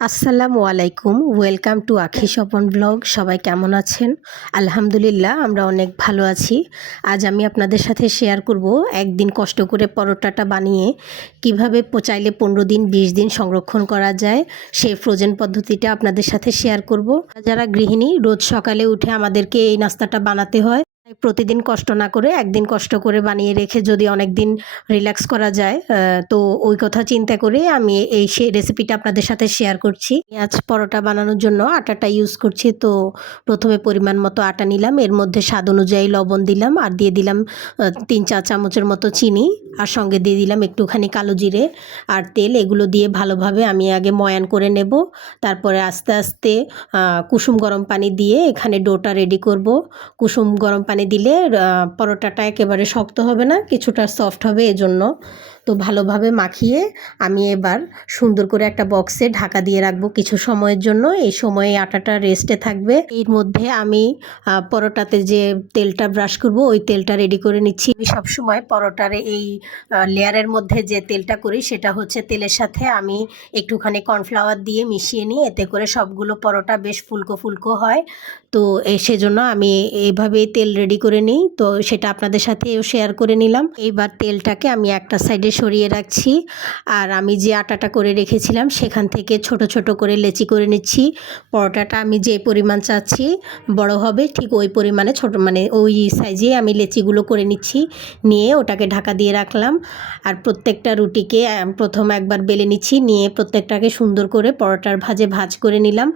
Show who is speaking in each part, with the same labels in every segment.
Speaker 1: আসসালামু আলাইকুম। Welcome to আখি স্বপন ব্লগ। সবাই কেমন আছেন? আলহামদুলিল্লাহ, আমরা অনেক ভালো আছি। আজ আমি আপনাদের সাথে শেয়ার করব একদিন কষ্ট করে পরোটাটা বানিয়ে কীভাবে চাইলে পনেরো দিন, বিশ দিন সংরক্ষণ করা যায়, সেই ফ্রোজেন পদ্ধতিটা আপনাদের সাথে শেয়ার করব। যারা গৃহিণী, রোজ সকালে উঠে আমাদেরকে এই নাস্তাটা বানাতে হয়। প্রতিদিন কষ্ট না করে একদিন কষ্ট করে বানিয়ে রেখে যদি অনেক দিন রিল্যাক্স করা যায় তো ওই কথা চিন্তা করে আমি এই রেসিপিটা আপনাদের সাথে শেয়ার করছি। আজ পরোটা বানানোর জন্য আটাটা ইউজ করছি, তো প্রথমে পরিমাণ মতো আটা নিলাম, এর মধ্যে স্বাদ অনুযায়ী লবণ দিলাম আর দিয়ে দিলাম তিন চা চামচের মতো চিনি আর সঙ্গে দিয়ে দিলাম একটুখানি কালো জিরে আর তেল, এগুলো দিয়ে ভালোভাবে আমি আগে ময়ান করে নেব, তারপরে আস্তে আস্তে কুসুম গরম পানি দিয়ে এখানে ডোটা রেডি করব। কুসুম গরম পানি দিলে পরোটাটা একেবারে শক্ত হবে না, কিছুটা সফট হবে এজন্য। তো ভালোভাবে মাখিয়ে আমি এবার সুন্দর করে একটা বক্সে ঢাকা দিয়ে রাখব কিছু সময়ের জন্য। এই সময়ে আটাটা রেস্টে থাকবে। এর মধ্যে আমি পরোটাতে যে তেলটা ব্রাশ করব, ওই তেলটা রেডি করে নিচ্ছি। আমি সবসময় পরোটার এই লেয়ারের মধ্যে যে তেলটা করি, সেটা হচ্ছে তেলের সাথে আমি একটুখানি কর্নফ্লাওয়ার দিয়ে মিশিয়ে নিই এতে করে সবগুলো পরোটা বেশ ফুলকো ফুলকো হয়। তো সেজন্য আমি এইভাবেই তেল রেডি করে নিই। তো, সেটা আপনাদের সাথেও শেয়ার করে নিলাম। এইবার তেলটাকে আমি একটা সাইডে সরিয়ে রাখছি। আর আমি যে আটাটা করে রেখেছিলাম, সেখান থেকে ছোট ছোট করে লেচি করে নিচ্ছি। পরোটাটা আমি যে পরিমাণ চাচ্ছি, বড় হবে, ঠিক ওই পরিমাণে ছোট মানে ওই সাইজে আমি লেচিগুলো করে নিচ্ছি। নিয়ে ওটাকে ঢাকা দিয়ে রাখলাম। আর প্রত্যেকটা রুটিকে প্রথম একবার বেলে নিচ্ছি। নিয়ে প্রত্যেকটাকে সুন্দর করে পরোটার ভাজে ভাজ করে নিলাম।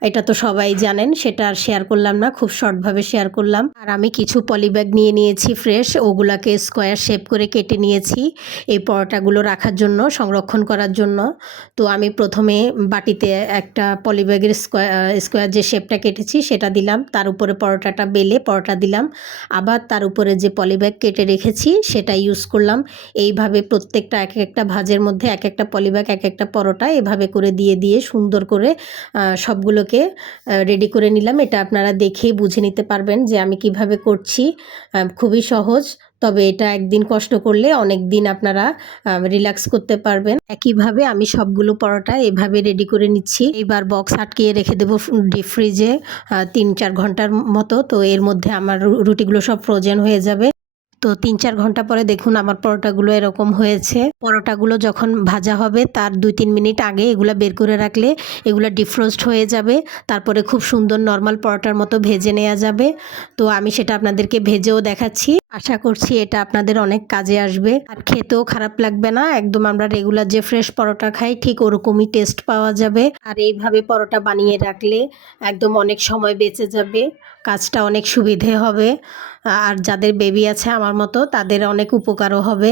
Speaker 1: এটা তো সবাই জানেন, সেটা আর শেয়ার করলাম না, খুব শর্টভাবে শেয়ার করলাম। আর আমি কিছু পলিব্যাগ নিয়ে নিয়েছি ফ্রেশ ওগুলাকে স্কোয়ার শেপ করে কেটে নিয়েছি এই পরোটাগুলো রাখার জন্য, সংরক্ষণ করার জন্য। তো আমি প্রথমে বাটিতে একটা পলিব্যাগের স্কোয়ার স্কোয়ার যে শেপটা কেটেছি সেটা দিলাম, তার উপরে পরোটাটা বেলে পরোটা দিলাম। আবার তার উপরে যে পলিব্যাগ কেটে রেখেছি সেটা ইউজ করলাম। এইভাবে প্রত্যেকটা এক একটা ভাজের মধ্যে এক একটা পলিব্যাগ এক একটা পরোটা এভাবে করে দিয়ে দিয়ে সুন্দর করে সবগুলোকে রেডি করে নিলাম। এটা আপনারা দেখেই বুঝে নিতে পারবেন যে আমি কীভাবে করছি। খুবই সহজ, তবে এটা একদিন কষ্ট করলে অনেক দিন আপনারা রিল্যাক্স করতে পারবেন। একইভাবে আমি সবগুলো পরোটা এভাবে রেডি করে নিচ্ছি। এবার বক্স আটকিয়ে রেখে দেবো ডিপ ফ্রিজে তিন চার ঘণ্টার মতো। তো এর মধ্যে আমার রুটিগুলো সব ফ্রোজেন হয়ে যাবে। তো তিন চার ঘণ্টা পরে দেখুন আমার পরোটাগুলো এরকম হয়েছে। পরোটাগুলো যখন ভাজা হবে তার দুই তিন মিনিট আগে এগুলো বের করে রাখলে এগুলো ডিফ্রোস্ট হয়ে যাবে। তারপরে খুব সুন্দর নর্মাল পরোটার মতো ভেজে নেওয়া যাবে। তো আমি সেটা আপনাদেরকে ভেজেও দেখাচ্ছি। আশা করছি এটা আপনাদের অনেক কাজে আসবে। আর খেতেও খারাপ লাগবে না, একদম আমরা রেগুলার যে ফ্রেশ পরোটা খাই, ঠিক ওরকমই টেস্ট পাওয়া যাবে। আর এইভাবে পরোটা বানিয়ে রাখলে একদম অনেক সময় বেঁচে যাবে, কাজটা অনেক সুবিধে হবে। আর যাদের বেবি আছে আমার মতো, তাদের অনেক উপকারও হবে।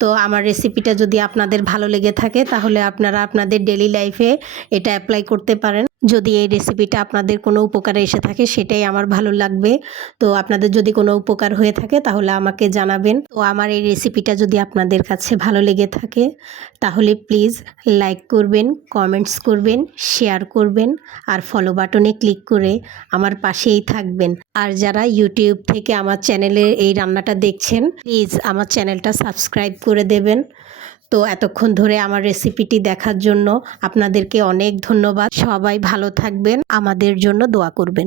Speaker 1: তো আমার রেসিপিটা যদি আপনাদের ভালো লেগে থাকে, তাহলে আপনারা আপনাদের ডেলি লাইফে এটা অ্যাপ্লাই করতে পারেন। যদি এই রেসিপিটা আপনাদের কোনো উপকারে এসে থাকে, সেটাই আমার ভালো লাগবে। তো আপনাদের যদি কোনো উপকার হয়ে থাকে, তাহলে আমাকে জানাবেন। তো আমার এই রেসিপিটা যদি আপনাদের কাছে ভালো লেগে থাকে, তাহলে প্লিজ লাইক করবেন কমেন্টস করবেন শেয়ার করবেন, আর ফলো বাটনে ক্লিক করে আমার পাশেই থাকবেন। আর যারা ইউটিউব থেকে আমার চ্যানেলে এই রান্নাটা দেখছেন প্লিজ আমার চ্যানেলটা সাবস্ক্রাইব করে দেবেন। তো এতক্ষণ ধরে আমার রেসিপিটি দেখার জন্য আপনাদেরকে অনেক ধন্যবাদ। সবাই ভালো থাকবেন, আমাদের জন্য দোয়া করবেন।